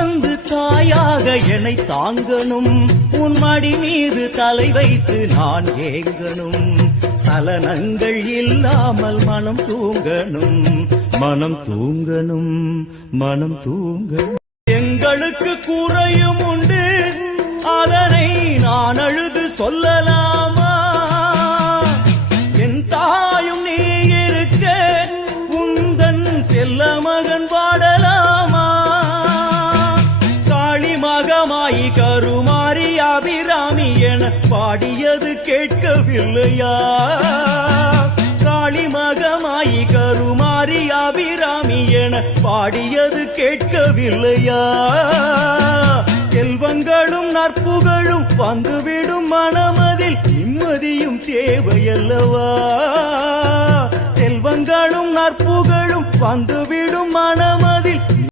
வந்து தாயாக என்னை தாங்கணும், உன் மடி மீது தலை வைத்து நான் ஏங்கணும். சலனங்கள் இல்லாமல் மனம் தூங்கணும், மனம் தூங்கணும், மனம் தூங்கணும். எங்களுக்கு குறையும் உண்டு, அதனை நான் அழுது சொல்லலாமா? என் தாயும் நீ இருக்க உந்தன் செல்ல மகன் பாடலாமா? காளி மகமாயி கருமாரி அபிராமி என பாடியது கேட்கவில்லையா? காளி மகமாயி கருமாரி அபிராமி என பாடியது கேட்கவில்லையா? செல்வங்களும் நற்புகழும் வந்துவிடும் மனமதில் நிம்மதியும் தேவையல்லவா? செல்வங்களும் நற்புகழும் வந்துவிடும் மனமதில்